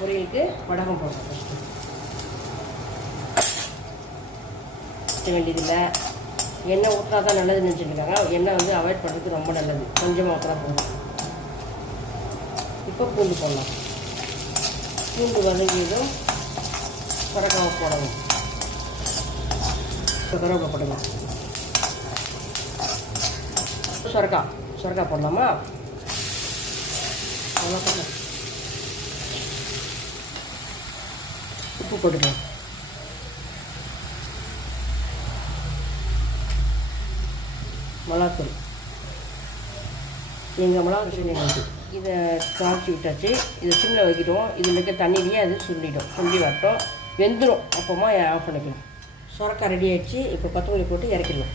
பொரியலுக்கு வடகம் போடுறோம். ஃபஸ்ட்டு வேண்டியதில்லை, எண்ணெய் ஊற்றினா தான் நல்லதுன்னு நினச்சிருக்காங்க. எண்ணெய் வந்து அவாய்ட் பண்ணுறதுக்கு ரொம்ப நல்லது. கொஞ்சமாக ஊற்றினா போதும். இப்போ பூண்டு போடலாம். பூண்டு வதங்கியதும் சொரக்காவை போடணும். கருவேப்பிலை போடலாம். சொரக்காய் போடலாமா? உப்பு போட்டுக்கலாம். மிளகாத்தூள், எங்கள் மிளகா கிருஷ்ணன் இதை காய்ச்சி விட்டாச்சு. இதை சிம்மில் வைக்கிட்டோம். இதில் இருக்க தண்ணியிலேயே அது சுண்டி வரட்டும். வெந்துடும். அப்போமா ஆஃப் பண்ணிக்கணும். சொரக்காய் ரெடி ஆகிடுச்சு. இப்போ கொத்தமல்லி போட்டு இறக்கிடலாம்.